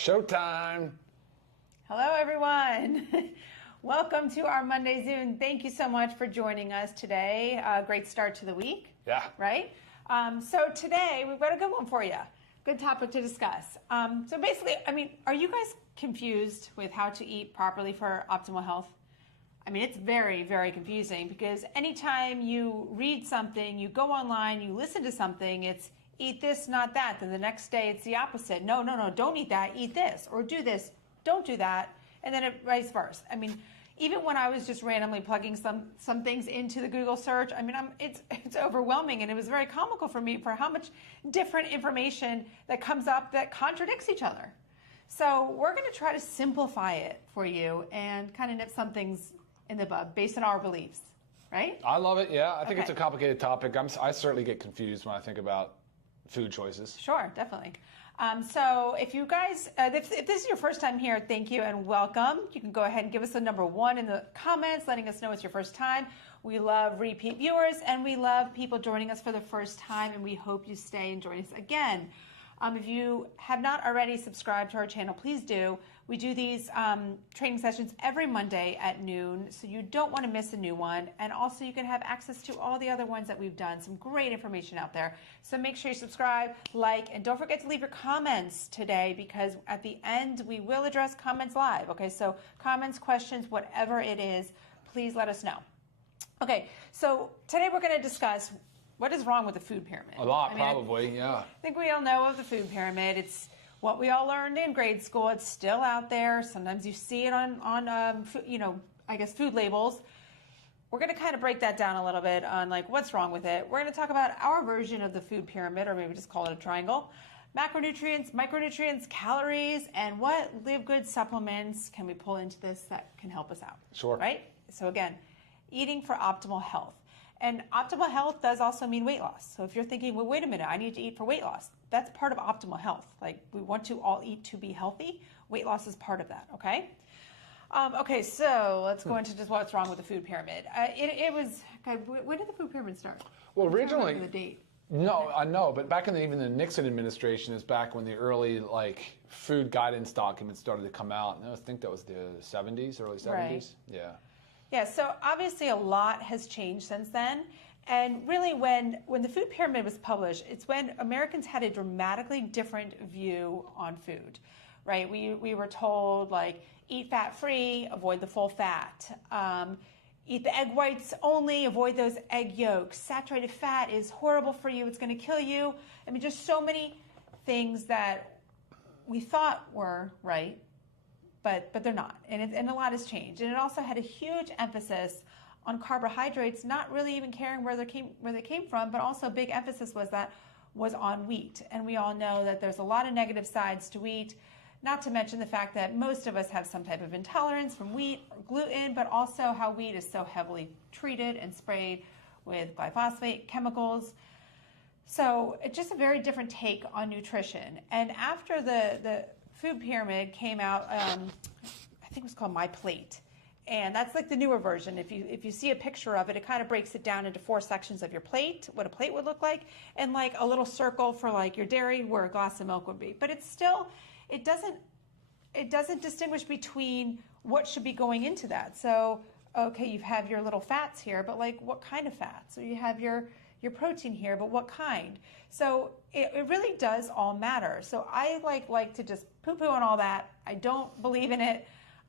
Showtime. Hello, everyone. Welcome to our Monday Zoom. Thank you so much for joining us today. Great start to the week. Yeah. Right? So today, we've got a good one for you. Good topic to discuss. So basically, are you guys confused with how to eat properly for optimal health? It's very, very confusing because anytime you read something, you go online, you listen to something, it's eat this, not that. Then the next day it's the opposite. No, don't eat that, eat this. Or do this, don't do that. And then it vice versa. Even when I was just randomly plugging some things into the Google search, it's overwhelming, and it was very comical for me for how much different information that comes up that contradicts each other. So we're going to try to simplify it for you and kind of nip some things in the bud based on our beliefs, right? I love it, yeah. I think it's a complicated topic. I certainly get confused when I think about food choices. Sure, definitely. So if you guys, if this is your first time here, thank you and welcome. You can go ahead and give us a number 1 in the comments, letting us know it's your first time. We love repeat viewers and we love people joining us for the first time, and we hope you stay and join us again. If you have not already subscribed to our channel, please do. We do these training sessions every Monday at noon, so you don't want to miss a new one. And also you can have access to all the other ones that we've done. Some great information out there. So make sure you subscribe, like, and don't forget to leave your comments today, because at the end we will address comments live. Okay, so comments, questions, whatever it is, please let us know. Okay, so today we're going to discuss what is wrong with the food pyramid? A lot, probably, yeah. I think we all know of the food pyramid. It's what we all learned in grade school. It's still out there. Sometimes you see it on food labels. We're going to kind of break that down a little bit on what's wrong with it. We're going to talk about our version of the food pyramid, or maybe just call it a triangle. Macronutrients, micronutrients, calories, and what LiveGood supplements can we pull into this that can help us out? Sure. Right? So again, eating for optimal health. And optimal health does also mean weight loss. So if you're thinking, well, wait a minute, I need to eat for weight loss. That's part of optimal health. We want to all eat to be healthy. Weight loss is part of that, okay? Okay, so let's go into just what's wrong with the food pyramid. When did the food pyramid start? Well, originally, the date. No, I know, but back in even the Nixon administration is back when the early food guidance documents started to come out. And I think that was the 70s, early 70s. Right. Yeah. Yeah, so obviously a lot has changed since then. And really when the food pyramid was published, it's when Americans had a dramatically different view on food, right? We were told eat fat-free, avoid the full fat, eat the egg whites only, avoid those egg yolks. Saturated fat is horrible for you, it's going to kill you. Just so many things that we thought were right, but they're not, and a lot has changed. And it also had a huge emphasis on carbohydrates, not really even caring where they came from, but also a big emphasis was on wheat. And we all know that there's a lot of negative sides to wheat, not to mention the fact that most of us have some type of intolerance from wheat or gluten, but also how wheat is so heavily treated and sprayed with glyphosate chemicals. So it's just a very different take on nutrition. And after the food pyramid came out, I think it was called My Plate, and that's the newer version. If you see a picture of it, it kind of breaks it down into 4 sections of your plate, what a plate would look like, and a little circle for your dairy where a glass of milk would be. But it's still, it doesn't distinguish between what should be going into that. So okay, you have your little fats here, but what kind of fats? So you have your protein here, but what kind? So it really does all matter. So I like to just poo-poo on all that. I don't believe in it.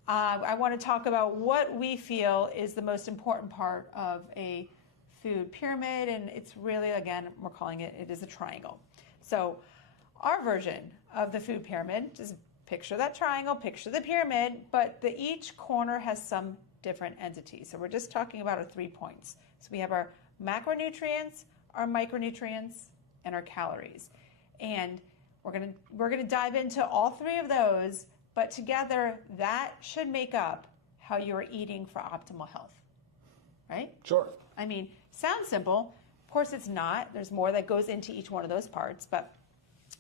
I want to talk about what we feel is the most important part of a food pyramid, and it's really, again, we're calling it is a triangle. So our version of the food pyramid, just picture that triangle, picture the pyramid, but each corner has some different entities. So we're just talking about our 3 points. So we have our macronutrients, our micronutrients, and our calories. And we're gonna dive into all 3 of those, but together that should make up how you're eating for optimal health, right? Sure. Sounds simple. Of course it's not. There's more that goes into each one of those parts, but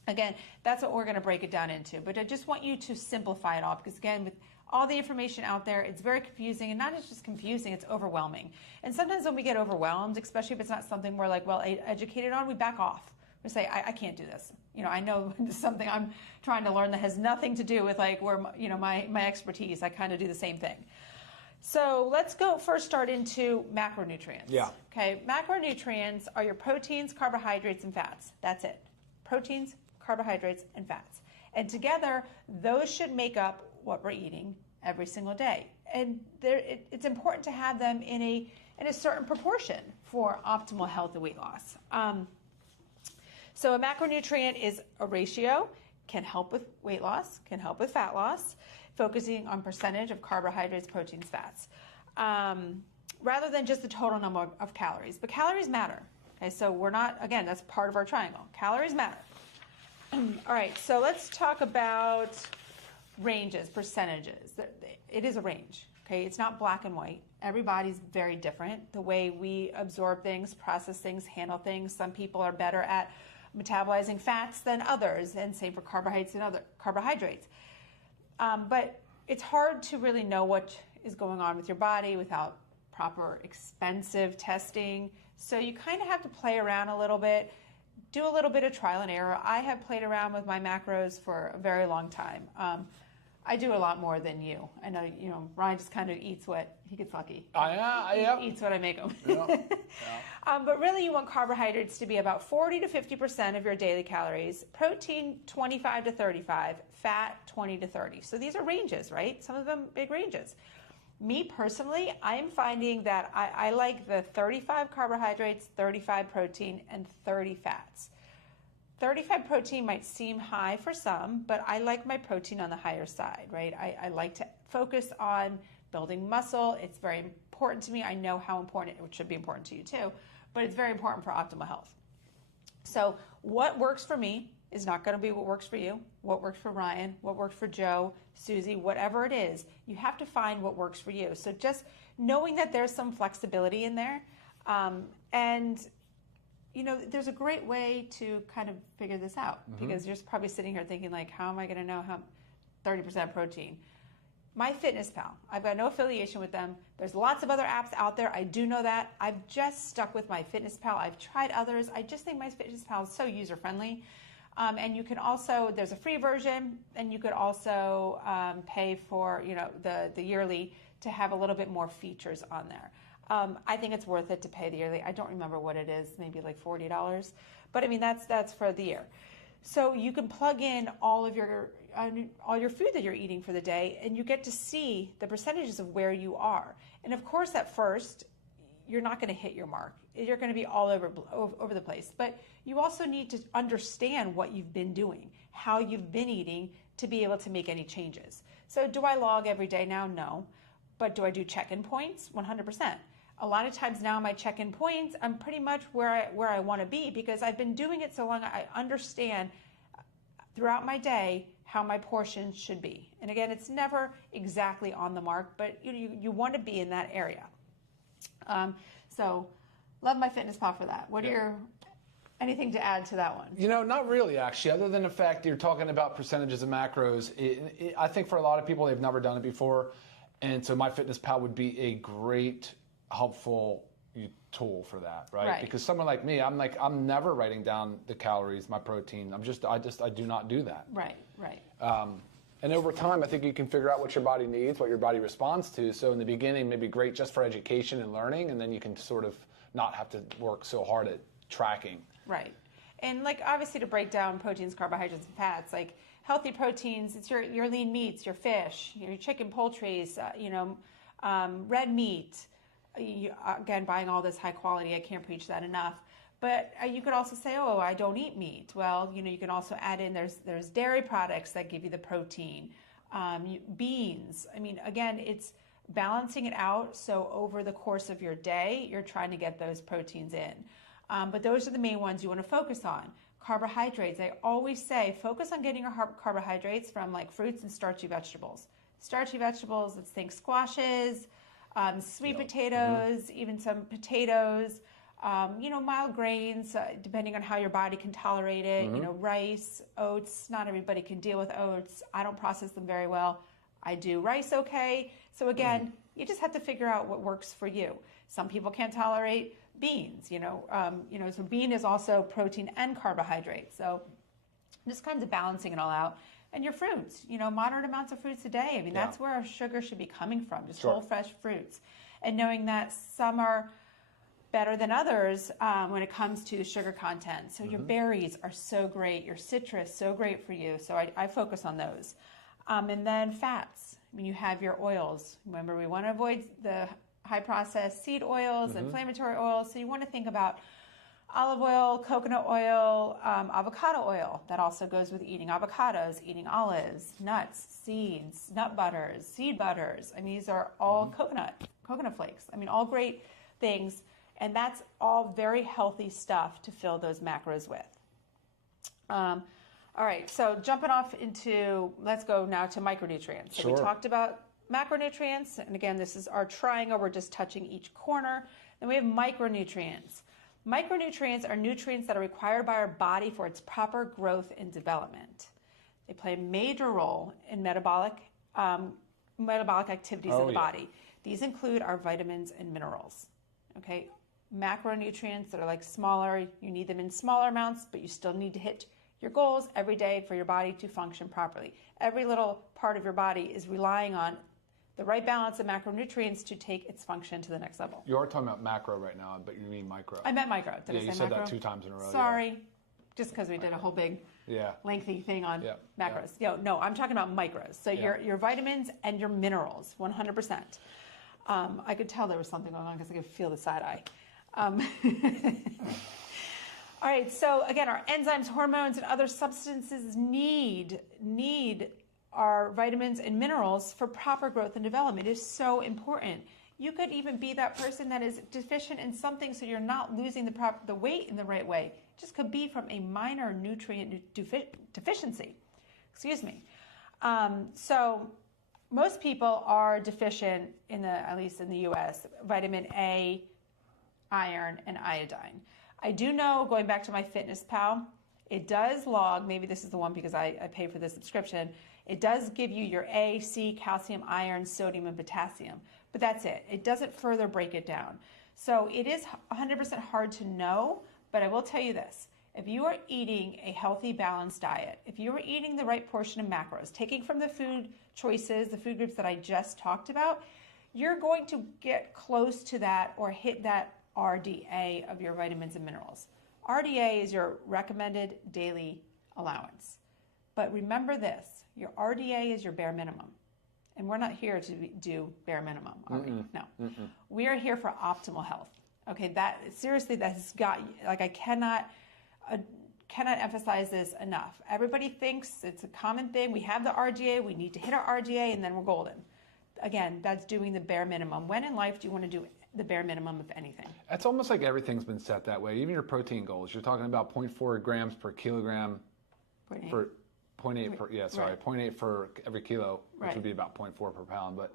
again, that's what we're gonna break it down into. But I just want you to simplify it all, because again, with all the information out there, it's very confusing, and not just confusing, it's overwhelming. And sometimes when we get overwhelmed, especially if it's not something we're well educated on, we back off We say, I can't do this. I know this is something I'm trying to learn that has nothing to do with like where, my expertise. I kind of do the same thing. So let's start into macronutrients. Yeah. Okay, macronutrients are your proteins, carbohydrates, and fats. That's it. Proteins, carbohydrates, and fats. And together, those should make up what we're eating every single day. And it's important to have them in a certain proportion for optimal health and weight loss. So a macronutrient is a ratio, can help with weight loss, can help with fat loss, focusing on percentage of carbohydrates, proteins, fats, rather than just the total number of calories. But calories matter. Okay, so we're not, again, that's part of our triangle. Calories matter. All right, so let's talk about ranges, percentages. It is a range, okay? It's not black and white. Everybody's very different. The way we absorb things, process things, handle things. Some people are better at metabolizing fats than others, and same for carbohydrates and other carbohydrates. But it's hard to really know what is going on with your body without proper expensive testing. So you kind of have to play around a little bit, do a little bit of trial and error. I have played around with my macros for a very long time. I do a lot more than you. I know, Ryan just kind of eats what he gets lucky. He eats what I make him. Yeah. But really, you want carbohydrates to be about 40 to 50% of your daily calories, protein 25 to 35, fat 20 to 30. So these are ranges, right? Some of them big ranges. Me personally, I am finding that I like the 35 carbohydrates, 35 protein, and 30 fats. 35 protein might seem high for some, but I like my protein on the higher side, right? I like to focus on building muscle. It's very important to me. I know how important it should be important to you too, but it's very important for optimal health. So what works for me is not going to be what works for you, what works for Ryan, what works for Joe, Susie, whatever it is. You have to find what works for you. So just knowing that there's some flexibility in there, and there's a great way to kind of figure this out, because you're probably sitting here thinking like, how am I going to know how 30% protein? MyFitnessPal, I've got no affiliation with them. There's lots of other apps out there. I do know that. I've just stuck with MyFitnessPal. I've tried others. I just think MyFitnessPal is so user-friendly. And you can also, there's a free version, and you could also pay for, the yearly to have a little bit more features on there. I think it's worth it to pay the yearly. I don't remember what it is, maybe like $40. But I mean, that's for the year. So you can plug in all your food that you're eating for the day, and you get to see the percentages of where you are. And of course, at first, you're not going to hit your mark. You're going to be all over the place. But you also need to understand what you've been doing, how you've been eating, to be able to make any changes. So do I log every day now? No. But do I do check-in points? 100%. A lot of times now my check-in points, I'm pretty much where I want to be, because I've been doing it so long. I understand throughout my day how my portions should be. And again, it's never exactly on the mark, but you want to be in that area. So love MyFitnessPal for that. What are anything to add to that one? Not really, actually, other than the fact you're talking about percentages of macros. I think for a lot of people, they've never done it before. And so MyFitnessPal would be a great, helpful tool for that, right? Because someone like me, I'm never writing down the calories, my protein. I do not do that. Right. And over time, I think you can figure out what your body needs, what your body responds to. So in the beginning, maybe great just for education and learning, and then you can sort of not have to work so hard at tracking. Right. And obviously to break down proteins, carbohydrates, and fats, healthy proteins, it's your lean meats, your fish, your chicken, poultries, red meat. Again, buying all this high quality, I can't preach that enough. But you could also say, oh, I don't eat meat. Well, you can also add in, there's dairy products that give you the protein, beans. I mean, again, it's balancing it out. So over the course of your day, you're trying to get those proteins in. But those are the main ones you want to focus on. Carbohydrates, I always say, focus on getting your carbohydrates from fruits and starchy vegetables. Starchy vegetables, let's think squashes, sweet potatoes, even some potatoes, mild grains, depending on how your body can tolerate it, rice, oats. Not everybody can deal with oats. I don't process them very well. I do rice okay. So again, you just have to figure out what works for you. Some people can't tolerate beans, so bean is also protein and carbohydrate. So just kinds of balancing it all out. And your fruits, moderate amounts of fruits a day. I mean, that's where our sugar should be coming from, just whole fresh fruits. And knowing that some are better than others when it comes to sugar content. So your berries are so great, your citrus, so great for you. So I focus on those. And then fats. I mean, you have your oils. Remember, we want to avoid the high processed seed oils, inflammatory oils. So you want to think about olive oil, coconut oil, avocado oil. That also goes with eating avocados, eating olives, nuts, seeds, nut butters, seed butters. I mean, these are all coconut flakes. I mean, all great things. And that's all very healthy stuff to fill those macros with. All right, so jumping off into, let's go now to micronutrients. So we talked about macronutrients, and again, this is our triangle. We're just touching each corner. Then we have micronutrients. Micronutrients are nutrients that are required by our body for its proper growth and development. They play a major role in metabolic activities of the body. These include our vitamins and minerals. Okay, macronutrients that are like smaller, you need them in smaller amounts, but you still need to hit your goals every day for your body to function properly. Every little part of your body is relying on the right balance of macronutrients to take its function to the next level. You are talking about macro right now, but you mean micro. I meant micro. Did I say you said macro? that 2 times in a row. Sorry, just because we did a whole big lengthy thing on macros. No, I'm talking about micros. So your vitamins and your minerals, 100%. I could tell there was something going on because I could feel the side eye. All right, so again, our enzymes, hormones, and other substances need our vitamins and minerals for proper growth and development. It is so important. You could even be that person that is deficient in something, so you're not losing the weight in the right way. It just could be from a minor nutrient deficiency. Excuse me. So most people are deficient at least in the U.S., vitamin A, iron, and iodine. I do know, going back to my Fitness Pal, it does log, maybe this is the one because I pay for the subscription, it does give you your A, C, calcium, iron, sodium, and potassium. But that's it. It doesn't further break it down. So it is 100% hard to know, but I will tell you this. If you are eating a healthy, balanced diet, if you are eating the right portion of macros, taking from the food choices, the food groups that I just talked about, you're going to get close to that or hit that RDA of your vitamins and minerals. RDA is your recommended daily allowance. But remember this, your RDA is your bare minimum. And we're not here to do bare minimum, are we? No. We are here for optimal health. Okay, that has got, like, I cannot emphasize this enough. Everybody thinks it's a common thing. We have the RDA, we need to hit our RDA, and then we're golden. Again, that's doing the bare minimum. When in life do you want to do the bare minimum of anything? It's almost like everything's been set that way. Even your protein goals. You're talking about 0.4 grams per kilogram for 0.8 per, 0.8 for every kilo, which would be about 0.4 per pound. But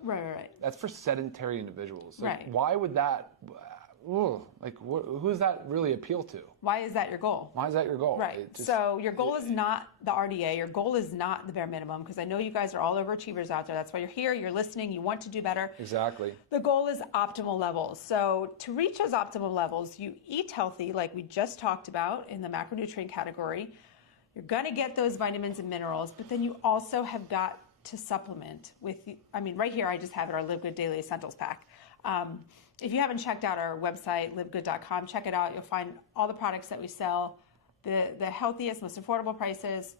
that's for sedentary individuals. Like, why would that? Who does that really appeal to? Why is that your goal? Why is that your goal? Right. So your goal is not the RDA. Your goal is not the bare minimum, because I know you guys are all overachievers out there. That's why you're here. You're listening. You want to do better. Exactly. The goal is optimal levels. So to reach those optimal levels, you eat healthy, like we just talked about in the macronutrient category. You're going to get those vitamins and minerals, but then you also have got to supplement with, right here, I just have it, our LiveGood Daily Essentials Pack. If you haven't checked out our website, livegood.com, check it out. You'll find all the products that we sell, the healthiest, most affordable prices.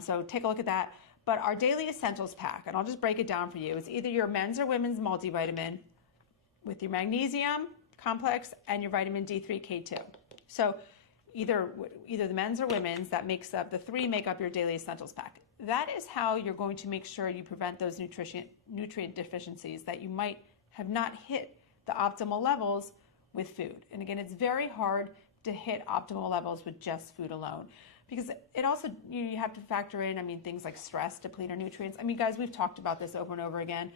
So take a look at that. But our Daily Essentials Pack, and I'll just break it down for you, is either your men's or women's multivitamin with your magnesium complex and your vitamin D3, K2. So either the men's or women's, that makes up, the three make up your Daily Essentials Pack. That is how you're going to make sure you prevent those nutrient deficiencies that you might have not hit the optimal levels with food. And again, it's very hard to hit optimal levels with just food alone, because it also, you have to factor in, things like stress deplete our nutrients. Guys, we've talked about this over and over again.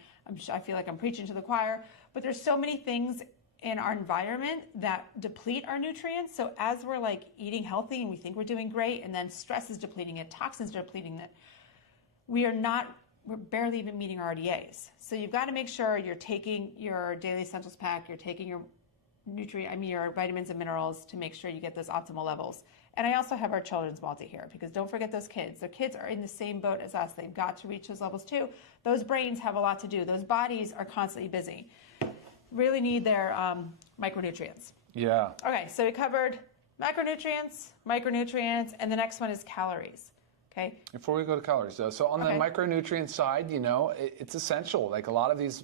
I feel like I'm preaching to the choir, but there's so many things in our environment that deplete our nutrients. So as we're eating healthy and we think we're doing great, and then stress is depleting it, toxins are depleting it, we're barely even meeting our RDAs. So you've got to make sure you're taking your Daily Essentials Pack, you're taking your your vitamins and minerals to make sure you get those optimal levels. And I also have our children's multi here, because don't forget those kids. Their kids are in the same boat as us. They've got to reach those levels too. Those brains have a lot to do. Those bodies are constantly busy. Really need their micronutrients. Yeah. Okay, so we covered macronutrients, micronutrients, and the next one is calories. Okay. Before we go to calories, though, so on the micronutrient side, it's essential. Like a lot of these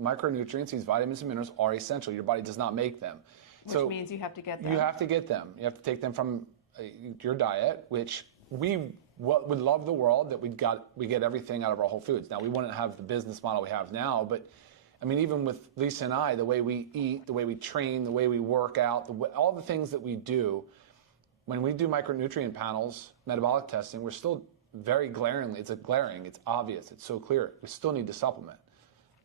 micronutrients, these vitamins and minerals are essential. Your body does not make them. Which means you have to get them. You have to get them. You have to take them from your diet, which we would love the world that we get everything out of our whole foods. Now, we wouldn't have the business model we have now, but I mean, even with Lisa and I, the way we eat, the way we train, the way we work out, all the things that we do, when we do micronutrient panels, metabolic testing, we're still very glaringly, it's obvious, it's so clear. We still need to supplement.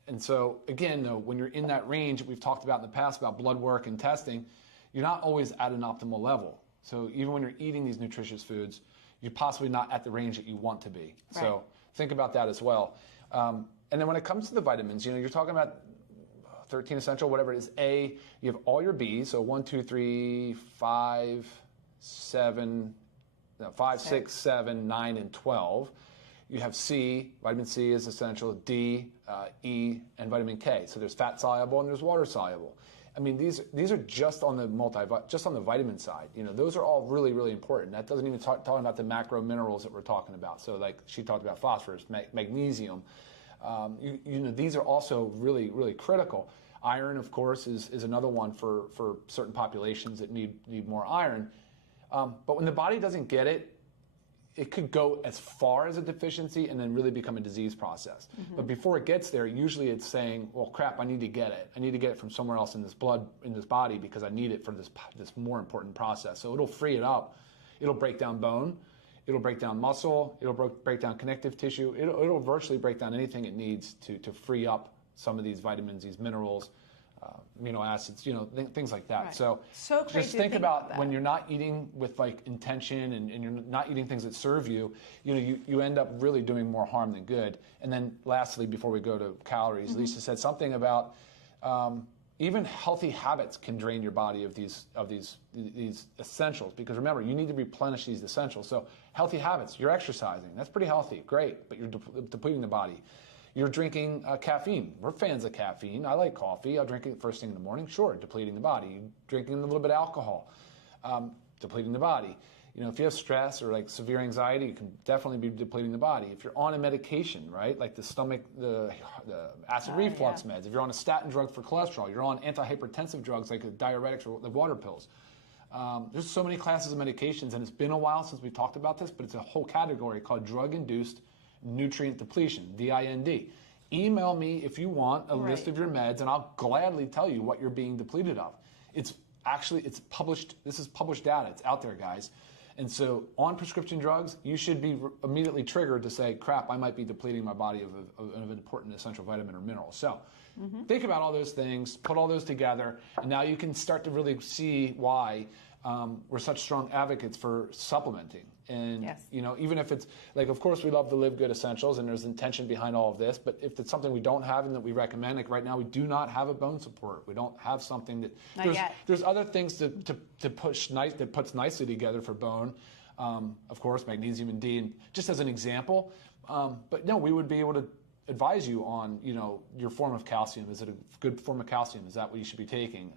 And so, again, though, when you're in that range that we've talked about in the past about blood work and testing, you're not always at an optimal level. So even when you're eating these nutritious foods, you're possibly not at the range that you want to be. Right. So think about that as well. And then when it comes to the vitamins, you're talking about 13 essential, whatever it is. A, you have all your Bs, so 1, 2, 3, 5, 7, 6, 7, 9, and 12. You have C, vitamin C is essential, D, E, and vitamin K. So there's fat soluble and there's water soluble. I mean, these are just on the vitamin side. Those are all really, really important. That doesn't even talking about the macro minerals that we're talking about. So like she talked about phosphorus, magnesium. These are also really, really critical. Iron, of course, is another one for certain populations that need more iron. But when the body doesn't get it, it could go as far as a deficiency and then really become a disease process. Mm-hmm. But before it gets there, usually it's saying, well, crap, I need to get it. I need to get it from somewhere else in this blood, in this body, because I need it for this more important process. So it'll free it up. It'll break down bone. It'll break down muscle. It'll break down connective tissue. It'll virtually break down anything it needs to free up some of these vitamins, these minerals, amino acids, things like that. Right. So crazy just think about when you're not eating with like intention and you're not eating things that serve you, you end up really doing more harm than good. And then lastly, before we go to calories, mm-hmm. Lisa said something about even healthy habits can drain your body of these essentials, because remember, you need to replenish these essentials. So healthy habits, you're exercising, that's pretty healthy, great, but you're depleting the body. You're drinking caffeine. We're fans of caffeine. I like coffee. I'll drink it first thing in the morning. Sure, depleting the body. You're drinking a little bit of alcohol, depleting the body. If you have stress or like severe anxiety, you can definitely be depleting the body. If you're on a medication, right, like the acid reflux meds, if you're on a statin drug for cholesterol, you're on antihypertensive drugs like diuretics or the water pills. There's so many classes of medications, and it's been a while since we've talked about this, but it's a whole category called drug-induced nutrient depletion, DIND. Email me if you want a list of your meds, and I'll gladly tell you what you're being depleted of. It's published. This is published data. It's out there, guys. And so on prescription drugs, you should be immediately triggered to say, crap, I might be depleting my body of an important essential vitamin or mineral. So think about all those things, put all those together, and now you can start to really see why we're such strong advocates for supplementing. And, even if it's, like, of course, we love the LiveGood essentials, and there's intention behind all of this, but if it's something we don't have and that we recommend, like right now, we do not have a bone support. We don't have something that, there's other things that puts nicely together for bone. Of course, magnesium and D, and just as an example. But no, we would be able to advise you on, your form of calcium. Is it a good form of calcium? Is that what you should be taking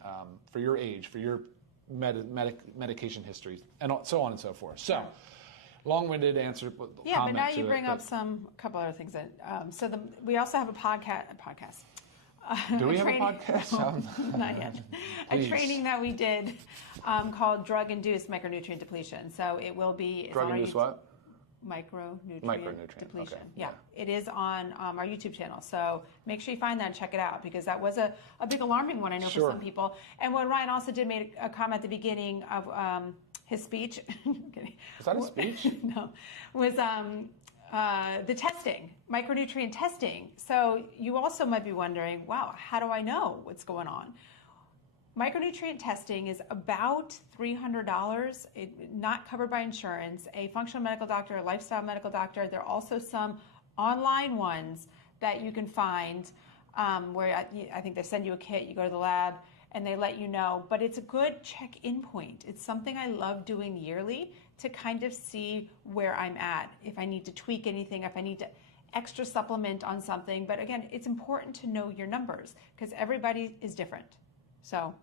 for your age, for your medication history, and so on and so forth. So, long-winded answer. But now you bring up a couple other things. We also have a podcast. Do we have a podcast? Not yet. A training that we did called Drug-Induced Micronutrient Depletion. So it will be... Drug-induced what? Micronutrient depletion. Okay. Yeah, it is on our YouTube channel. So make sure you find that and check it out, because that was a big alarming one, I know, for some people. And what Ryan also did make a comment at the beginning of his speech. Was that a speech? No, was the testing, micronutrient testing. So you also might be wondering, wow, how do I know what's going on? Micronutrient testing is about $300, not covered by insurance. A functional medical doctor, a lifestyle medical doctor. There are also some online ones that you can find where I think they send you a kit, you go to the lab, and they let you know, but it's a good check-in point. It's something I love doing yearly to kind of see where I'm at, if I need to tweak anything, if I need to extra supplement on something. But again, it's important to know your numbers because everybody is different. So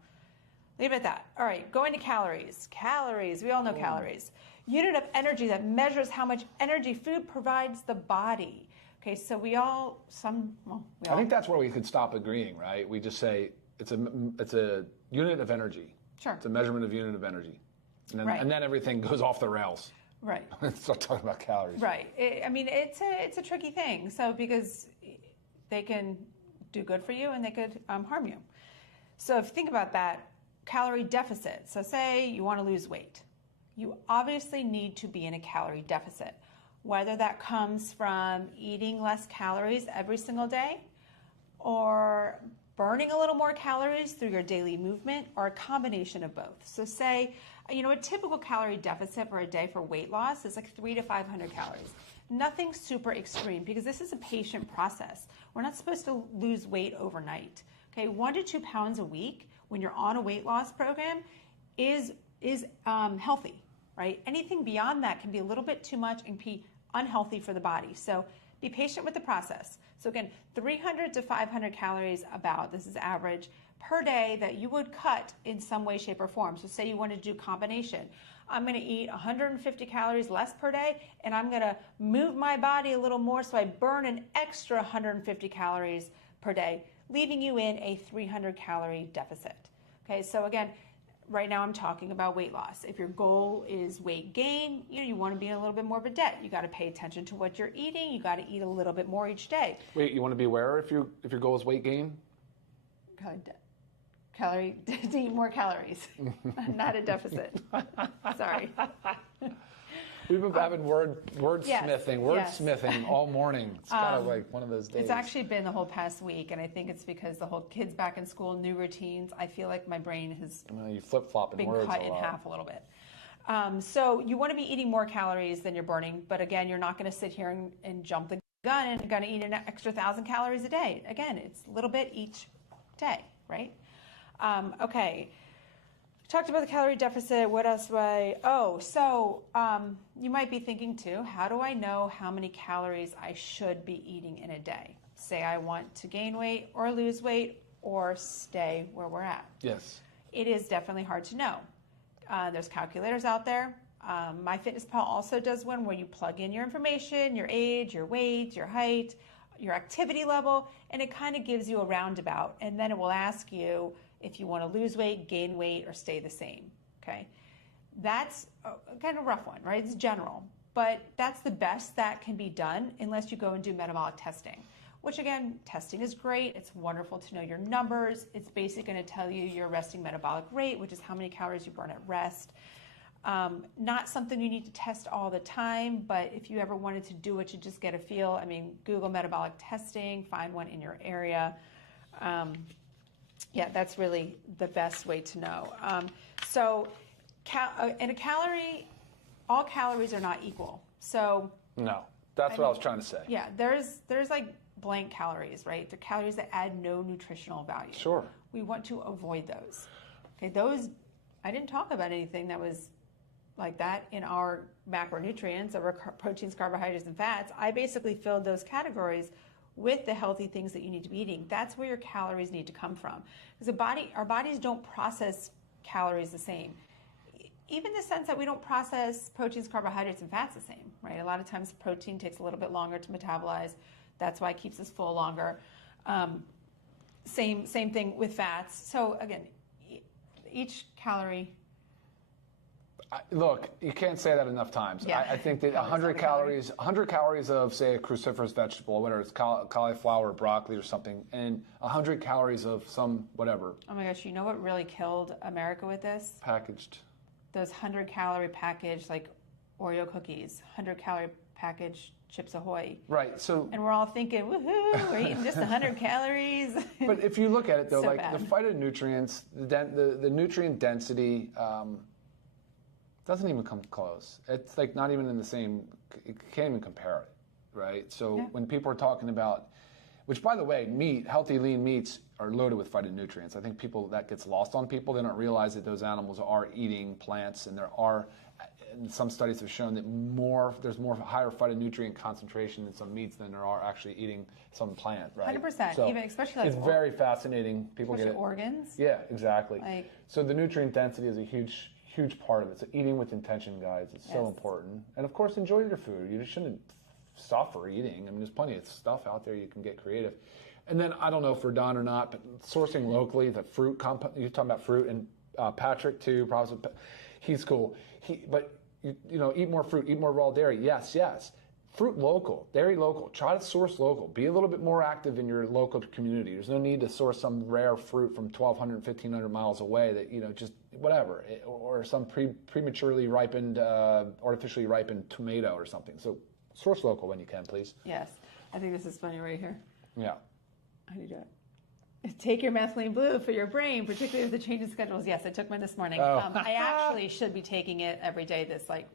leave it at that. All right, going to calories. Calories, we all know calories. Unit of energy that measures how much energy food provides the body. Okay, so I think that's where we could stop agreeing, right? We just say it's a unit of energy. Sure. It's a measurement of unit of energy. And then, Right. and then everything goes off the rails. Right. Start talking about calories. Right. It's a tricky thing. So because they can do good for you and they could harm you. So if you think about that, calorie deficit. So say you want to lose weight. You obviously need to be in a calorie deficit, whether that comes from eating less calories every single day or burning a little more calories through your daily movement or a combination of both. So say, a typical calorie deficit for a day for weight loss is like 300 to 500 calories. Nothing super extreme because this is a patient process. We're not supposed to lose weight overnight. Okay, 1 to 2 pounds a week when you're on a weight loss program is healthy, right? Anything beyond that can be a little bit too much and be unhealthy for the body. So be patient with the process. So again, 300 to 500 calories this is average, per day that you would cut in some way, shape, or form. So say you want to do combination. I'm going to eat 150 calories less per day, and I'm going to move my body a little more so I burn an extra 150 calories per day, leaving you in a 300 calorie deficit. Okay, so again, right now I'm talking about weight loss. If your goal is weight gain, you want to be in a little bit more of a debt. You got to pay attention to what you're eating. You got to eat a little bit more each day. Wait, you want to be aware if your goal is weight gain? To eat more calories, not a deficit. Sorry. We've been having wordsmithing all morning. It's kind of like one of those days. It's actually been the whole past week, and I think it's because the whole kids back in school, new routines. I feel like my brain has you flip-flopping been words cut a in lot. half a little bit. So you want to be eating more calories than you're burning, but again, you're not going to sit here and jump the gun and you're going to eat an extra 1,000 calories a day. Again, it's a little bit each day, right? Okay. Talked about the calorie deficit. What else? You might be thinking too, how do I know how many calories I should be eating in a day? Say I want to gain weight or lose weight or stay where we're at. Yes. It is definitely hard to know. There's calculators out there. MyFitnessPal also does one where you plug in your information, your age, your weight, your height, your activity level, and it kind of gives you a roundabout. And then it will ask you if you want to lose weight, gain weight, or stay the same, okay? That's kind of a rough one, right? It's general, but that's the best that can be done unless you go and do metabolic testing, which again, testing is great. It's wonderful to know your numbers. It's basically going to tell you your resting metabolic rate, which is how many calories you burn at rest. Not something you need to test all the time, but if you ever wanted to do it to just get a feel, Google metabolic testing, find one in your area. Yeah, that's really the best way to know. In a calorie, all calories are not equal. So no, that's what I was trying to say. Yeah, there's like blank calories, right? They're calories that add no nutritional value. Sure. We want to avoid those. Okay, those, I didn't talk about anything that was like that in our macronutrients, our proteins, carbohydrates, and fats. I basically filled those categories with the healthy things that you need to be eating. That's where your calories need to come from. Because our bodies don't process calories the same. Even the sense that we don't process proteins, carbohydrates, and fats the same, right? A lot of times protein takes a little bit longer to metabolize. That's why it keeps us full longer. Same thing with fats. So again, each calorie. Look, you can't say that enough times. Yeah. I think that 100 calories of, say, a cruciferous vegetable, whether it's cauliflower or broccoli or something, and 100 calories of some whatever. Oh my gosh, you know what really killed America with this? Packaged. Those 100-calorie packaged, like Oreo cookies, 100-calorie packaged Chips Ahoy. Right. And we're all thinking, woohoo, we're eating just 100 calories. But if you look at it, though, So like bad. the phytonutrients, the nutrient density doesn't even come close. It's like not even in the same, you can't even compare it, right? So when people are talking about which, by the way, healthy lean meats are loaded with phytonutrients. I think that gets lost on people. They don't realize that those animals are eating plants, and some studies have shown that there's higher phytonutrient concentration in some meats than there are actually eating some plant, right? 100%. So even especially it's very fascinating. People get it. Organs. Yeah, exactly. So the nutrient density is a huge part of it. So eating with intention, guys, it's so important. And of course, enjoy your food. You just shouldn't suffer eating. I mean, there's plenty of stuff out there. You can get creative. And then I don't know if we're done or not, but sourcing locally, the fruit compound. You're talking about fruit, and Patrick too. He's cool. But eat more fruit, eat more raw dairy. Yes. Fruit local, dairy local. Try to source local. Be a little bit more active in your local community. There's no need to source some rare fruit from 1,200, 1,500 miles away that, just whatever, or some prematurely ripened, artificially ripened tomato or something. So source local when you can, please. Yes. I think this is funny right here. Yeah. How do you do it? Take your methylene blue for your brain, particularly with the change in schedules. Yes, I took mine this morning. I actually should be taking it every day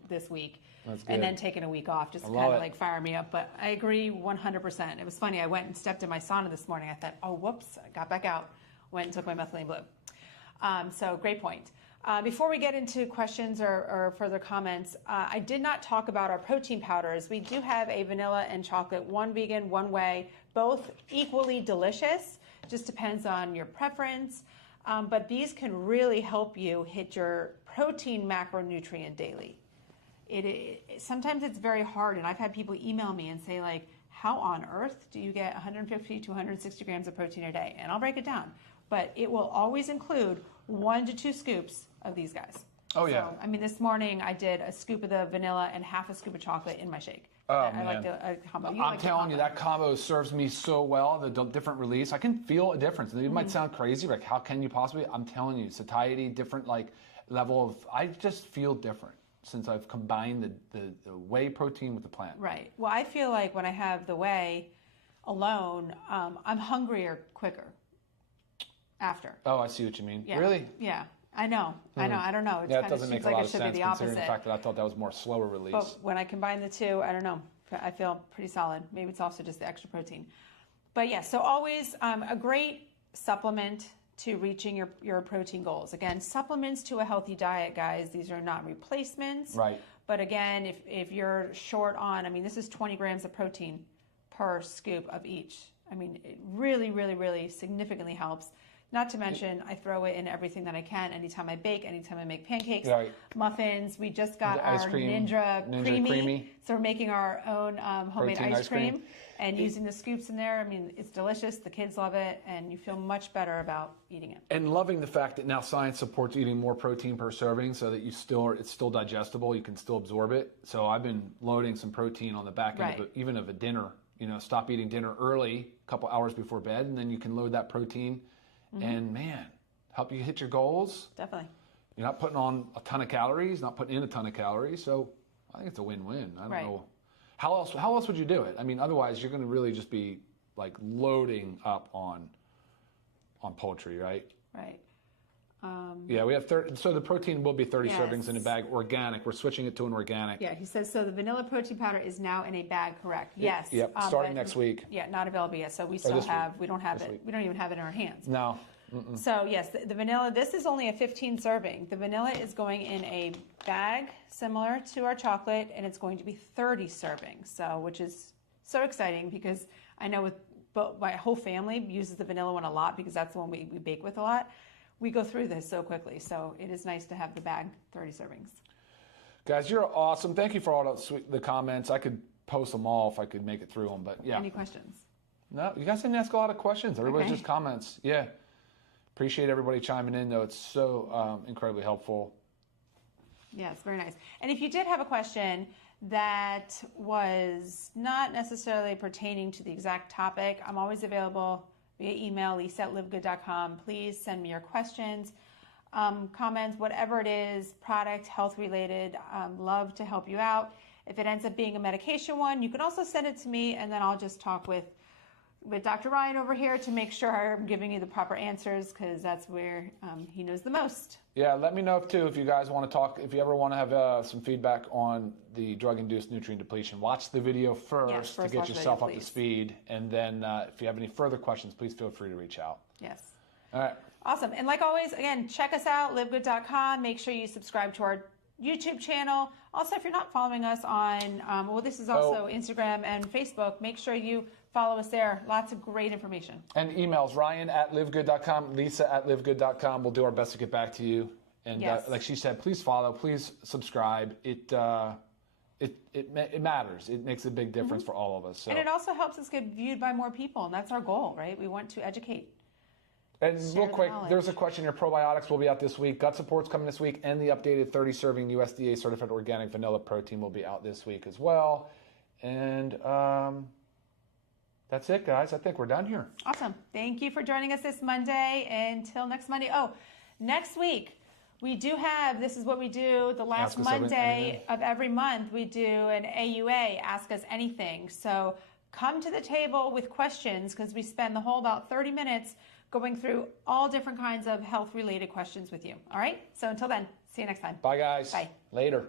this week. That's good. And then taking a week off just to kind of fire me up. But I agree 100%. It was funny. I went and stepped in my sauna this morning. I thought, oh, whoops, I got back out. Went and took my methylene blue. So great point. Before we get into questions or further comments, I did not talk about our protein powders. We do have a vanilla and chocolate, one vegan, one whey, both equally delicious. Just depends on your preference. But these can really help you hit your protein macronutrient daily. Sometimes it's very hard, and I've had people email me and say, like, how on earth do you get 150 to 160 grams of protein a day? And I'll break it down. But it will always include 1 to 2 scoops of these guys. Oh, yeah. So, I mean, this morning I did a scoop of the vanilla and half a scoop of chocolate in my shake. I like the combo. I'm telling you, that combo serves me so well, the different release. I can feel a difference. And it might sound crazy, like how can you possibly? I'm telling you, satiety, different level of, I just feel different since I've combined the whey protein with the plant. Right. Well, I feel like when I have the whey alone, I'm hungrier quicker after. Oh, I see what you mean. Yeah. Really? Yeah. I know. I don't know. It doesn't make a lot of sense considering the fact that I thought that was more slower release. But when I combine the two, I don't know. I feel pretty solid. Maybe it's also just the extra protein. But yeah, so always a great supplement to reaching your protein goals. Again, supplements to a healthy diet, guys. These are not replacements. Right. But again, if you're short on, this is 20 grams of protein per scoop of each. It really, really, really significally helps. Not to mention, I throw it in everything that I can. Anytime I bake, anytime I make pancakes, muffins. We just got our Ninja Creamy. So we're making our own homemade ice cream and using the scoops in there. It's delicious. The kids love it, and you feel much better about eating it. And loving the fact that now science supports eating more protein per serving so that it's still digestible. You can still absorb it. So I've been loading some protein on the back end even of a dinner. Stop eating dinner early, a couple hours before bed, and then you can load that protein. And man, help you hit your goals. Definitely. You're not putting on a ton of calories, not putting in a ton of calories. So I think it's a win-win. I don't know. How else would you do it? Otherwise you're going to really just be like loading up on poultry, right? Right. Yeah, we have 30. So the protein will be 30 servings in a bag, organic. We're switching it to an organic. Yeah, he says, so the vanilla protein powder is now in a bag, correct? Yes. Yep, starting next week. Yeah, not available yet. So we still we don't have it. We don't even have it in our hands. No. So yes, the vanilla, this is only a 15 serving. The vanilla is going in a bag similar to our chocolate, and it's going to be 30 servings. So, which is so exciting because I know my whole family uses the vanilla one a lot because that's the one we bake with a lot. We go through this so quickly, so it is nice to have the bag 30 servings. Guys, you're awesome. Thank you for all the comments. I could post them all if I could make it through them, but yeah. Any questions? No, you guys didn't ask a lot of questions. Everybody's just comments. Yeah. Appreciate everybody chiming in, though. It's so incredibly helpful. Yes, very nice. And if you did have a question that was not necessarily pertaining to the exact topic, I'm always available via email, lisa@livegood.com. Please send me your questions, comments, whatever it is, product, health related. Love to help you out. If it ends up being a medication one, you can also send it to me, and then I'll just talk with with Dr. Ryan over here to make sure I'm giving you the proper answers, because that's where he knows the most. Yeah, let me know too if you guys want to talk, if you ever want to have some feedback on the drug-induced nutrient depletion. Watch the video first to get yourself up to speed, and then if you have any further questions, please feel free to reach out. Yes. All right. Awesome. And like always, again, check us out, livegood.com. Make sure you subscribe to our YouTube channel. Also, if you're not following us on, well, this is also Instagram and Facebook, make sure you follow us there. Lots of great information. And emails, Ryan@livegood.com, Lisa@livegood.com. We'll do our best to get back to you. And like she said, please follow, please subscribe. It matters. It makes a big difference for all of us. So. And it also helps us get viewed by more people, and that's our goal, right? We want to educate. And real quick, there's a question here. Probiotics will be out this week. Gut support's coming this week, and the updated 30-serving USDA certified organic vanilla protein will be out this week as well. And that's it, guys. I think we're done here. Awesome. Thank you for joining us this Monday. Until next Monday. Oh, next week we do have, this is what we do the last Monday of every month. We do an AUA, Ask Us Anything. So come to the table with questions, because we spend the whole about 30 minutes going through all different kinds of health-related questions with you. All right? So until then, see you next time. Bye, guys. Bye. Later.